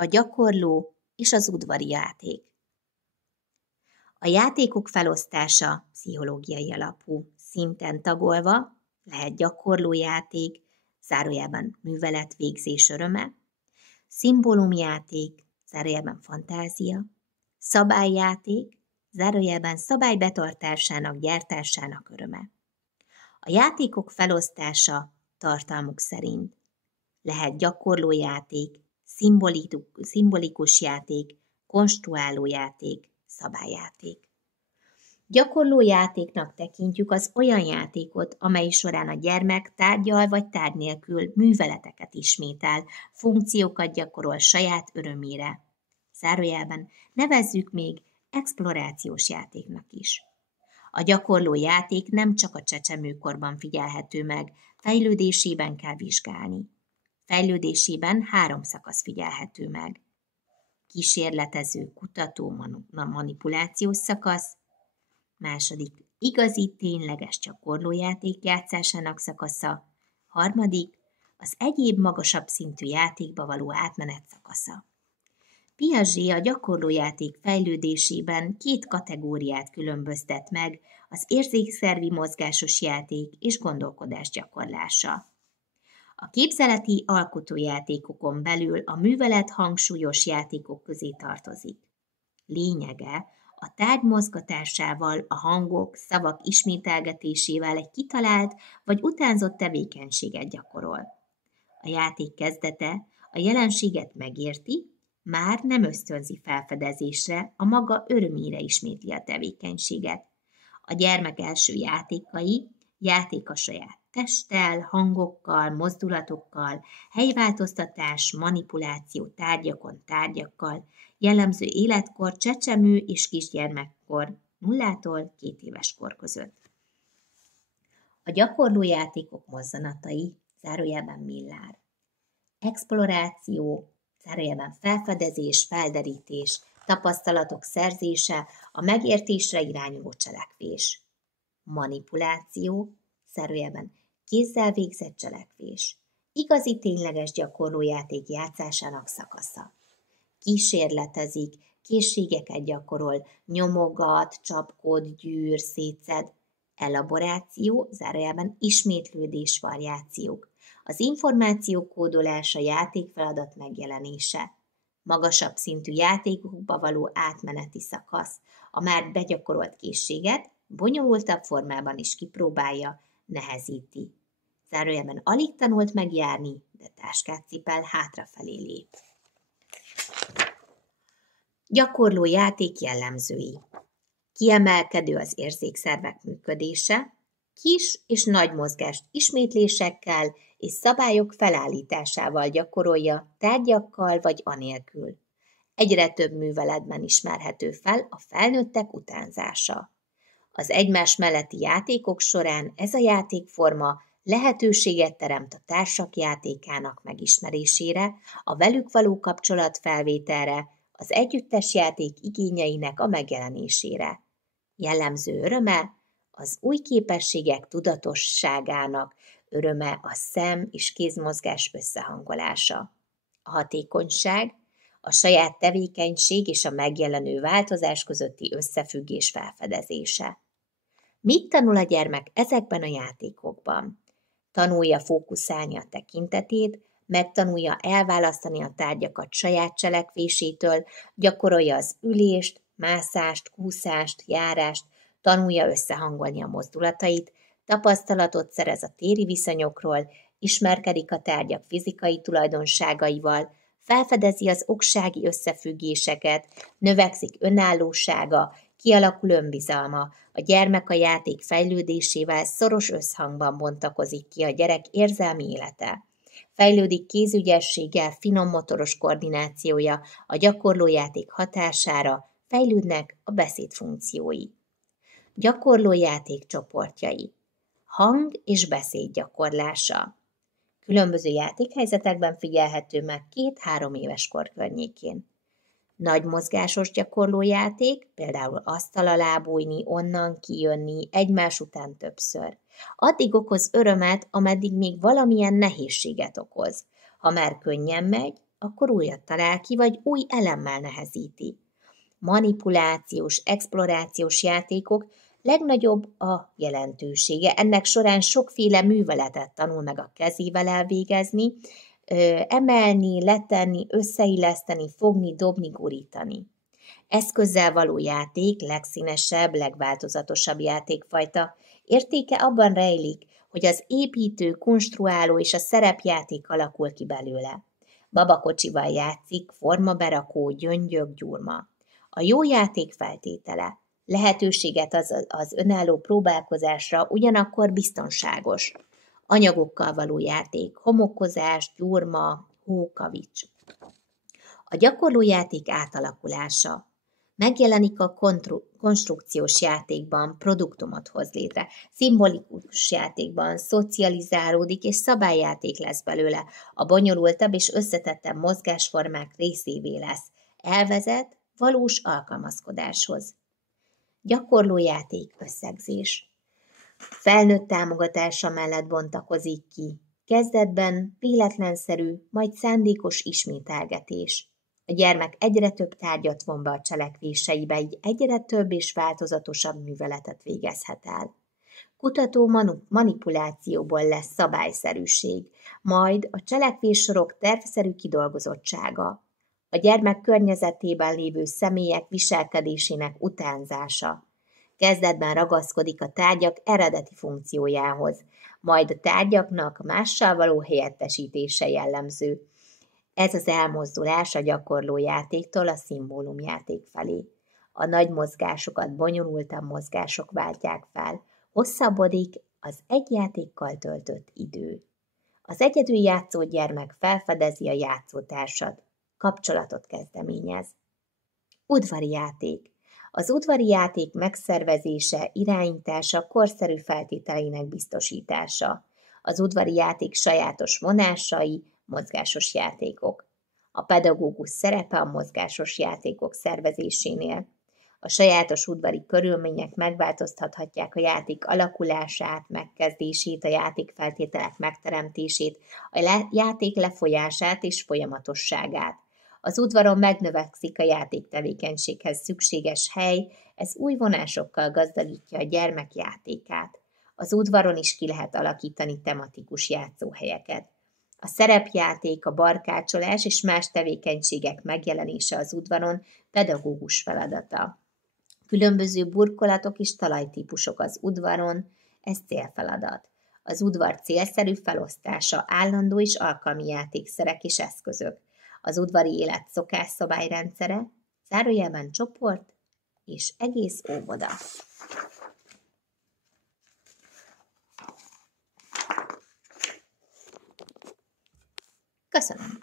a gyakorló és az udvari játék. A játékok felosztása pszichológiai alapú, szinten tagolva lehet gyakorlójáték, zárójelben műveletvégzés öröme, szimbólumjáték, zárójelben fantázia, szabályjáték, zárójelben szabály betartásának, gyártásának öröme. A játékok felosztása tartalmuk szerint lehet gyakorlójáték, szimbolikus játék, konstruáló játék, szabályjáték. Gyakorlójátéknak tekintjük az olyan játékot, amely során a gyermek tárggyal vagy tárgy nélkül műveleteket ismétel, funkciókat gyakorol saját örömére. Zárójelben nevezzük még explorációs játéknak is. A gyakorló játék nem csak a csecsemőkorban figyelhető meg, fejlődésében kell vizsgálni. Fejlődésében 3 szakasz figyelhető meg. Kísérletező, kutató, manipulációs szakasz, második, igazi, tényleges gyakorlójáték játszásának szakasza, harmadik, az egyéb magasabb szintű játékba való átmenet szakasza. Piaget a gyakorlójáték fejlődésében 2 kategóriát különböztet meg, az érzékszervi mozgásos játék és gondolkodás gyakorlása. A képzeleti alkotójátékokon belül a művelet hangsúlyos játékok közé tartozik. Lényege, a tárgy mozgatásával, a hangok, szavak ismételgetésével egy kitalált vagy utánzott tevékenységet gyakorol. A játék kezdete a jelenséget megérti, már nem ösztönzi felfedezésre, a maga örömére ismétli a tevékenységet. A gyermek első játék a saját testtel, hangokkal, mozdulatokkal, helyváltoztatás, manipuláció tárgyakon, tárgyakkal, jellemző életkor csecsemő és kisgyermekkor 0-tól 2 éves kor között. A gyakorló játékok mozzanatai, zárójelben Millár. Exploráció, zárójelben felfedezés, felderítés, tapasztalatok szerzése, a megértésre irányuló cselekvés. Manipuláció, zárójelben kézzel végzett cselekvés. Igazi tényleges gyakorlójáték játszásának szakasza. Kísérletezik, készségeket gyakorol, nyomogat, csapkod, gyűr, szétszed. Elaboráció, zárójelben ismétlődés, variációk. Az információ kódolása, játékfeladat megjelenése. Magasabb szintű játékokba való átmeneti szakasz. A már begyakorolt készséget bonyolultabb formában is kipróbálja, nehezíti. Zárójelben alig tanult megjárni, de táskát cipel, hátrafelé lép. Gyakorló játék jellemzői. Kiemelkedő az érzékszervek működése, kis és nagy mozgást ismétlésekkel és szabályok felállításával gyakorolja, tárgyakkal vagy anélkül. Egyre több műveletben ismerhető fel a felnőttek utánzása. Az egymás melletti játékok során ez a játékforma lehetőséget teremt a társak játékának megismerésére, a velük való kapcsolatfelvételre, az együttes játék igényeinek a megjelenésére. Jellemző öröme az új képességek tudatosságának öröme, a szem- és kézmozgás összehangolása. A hatékonyság, a saját tevékenység és a megjelenő változás közötti összefüggés felfedezése. Mit tanul a gyermek ezekben a játékokban? Tanulja fókuszálni a tekintetét, megtanulja elválasztani a tárgyakat saját cselekvésétől, gyakorolja az ülést, mászást, kúszást, járást, tanulja összehangolni a mozdulatait, tapasztalatot szerez a téri viszonyokról, ismerkedik a tárgyak fizikai tulajdonságaival, felfedezi az oksági összefüggéseket, növekszik önállósága, kialakul önbizalma, a gyermek a játék fejlődésével szoros összhangban bontakozik ki a gyerek érzelmi élete. Fejlődik kézügyességgel, finom motoros koordinációja, a gyakorlójáték hatására fejlődnek a beszédfunkciói. Gyakorlójáték csoportjai. Hang- és beszéd gyakorlása. Különböző játékhelyzetekben figyelhető meg 2-3 éves kor környékén. Nagy mozgásos gyakorlójáték, például asztal alá bújni, onnan kijönni, egymás után többször. Addig okoz örömet, ameddig még valamilyen nehézséget okoz. Ha már könnyen megy, akkor újat talál ki, vagy új elemmel nehezíti. Manipulációs, explorációs játékok legnagyobb a jelentősége. Ennek során sokféle műveletet tanul meg a kezével elvégezni, emelni, letenni, összeilleszteni, fogni, dobni, gurítani. Eszközzel való játék legszínesebb, legváltozatosabb játékfajta. Értéke abban rejlik, hogy az építő, konstruáló és a szerepjáték alakul ki belőle. Babakocsival játszik, formaberakó, gyöngyök, gyurma. A jó játék feltétele. Lehetőséget az önálló próbálkozásra, ugyanakkor biztonságos. Anyagokkal való játék, homokkozás, gyurma, hó, kavics. A gyakorlójáték átalakulása. Megjelenik a konstrukciós játékban, produktumot hoz létre, szimbolikus játékban szocializálódik és szabályjáték lesz belőle, a bonyolultabb és összetettebb mozgásformák részévé lesz, elvezet valós alkalmazkodáshoz. Gyakorlójáték összegzés. Felnőtt támogatása mellett bontakozik ki, kezdetben véletlenszerű, majd szándékos ismételgetés. A gyermek egyre több tárgyat von be a cselekvéseibe, így egyre több és változatosabb műveletet végezhet el. Kutató manipulációból lesz szabályszerűség, majd a cselekvéssorok tervszerű kidolgozottsága. A gyermek környezetében lévő személyek viselkedésének utánzása. Kezdetben ragaszkodik a tárgyak eredeti funkciójához, majd a tárgyaknak mással való helyettesítése jellemző. Ez az elmozdulás a gyakorlójátéktól a szimbólumjáték felé. A nagy mozgásokat bonyolultabb mozgások váltják fel, hosszabbodik az egy játékkal töltött idő. Az egyedül játszó gyermek felfedezi a játszótársat, kapcsolatot kezdeményez. Udvari játék. Az udvari játék megszervezése, irányítása, korszerű feltételeinek biztosítása. Az udvari játék sajátos vonásai, mozgásos játékok. A pedagógus szerepe a mozgásos játékok szervezésénél. A sajátos udvari körülmények megváltoztathatják a játék alakulását, megkezdését, a játékfeltételek megteremtését, a játék lefolyását és folyamatosságát. Az udvaron megnövekszik a játéktevékenységhez szükséges hely, ez új vonásokkal gazdagítja a gyermek játékát. Az udvaron is ki lehet alakítani tematikus játszóhelyeket. A szerepjáték, a barkácsolás és más tevékenységek megjelenése az udvaron pedagógus feladata. Különböző burkolatok és talajtípusok az udvaron, ez célfeladat. Az udvar célszerű felosztása, állandó és alkalmi játékszerek és eszközök. Az udvari élet szokásszabályrendszere, zárójelben csoport és egész óvoda. Köszönöm!